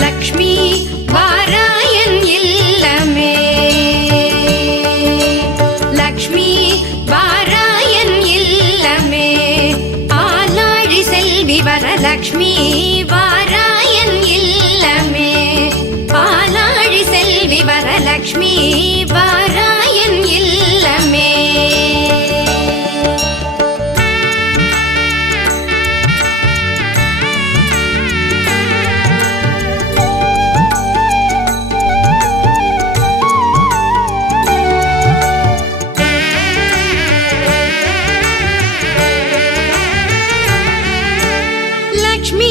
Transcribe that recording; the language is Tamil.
லக்ஷ்மி வாராயன் இல்லமே. லக்ஷ்மி வாராயன் இல்லமே. ஆலாழி செல்வி வரலக்ஷ்மி வாராயன் இல்லமே. ஆலாழி செல்வி வரலக்ஷ்மி வாராயன் இல்லமே. லக்ஷ்மி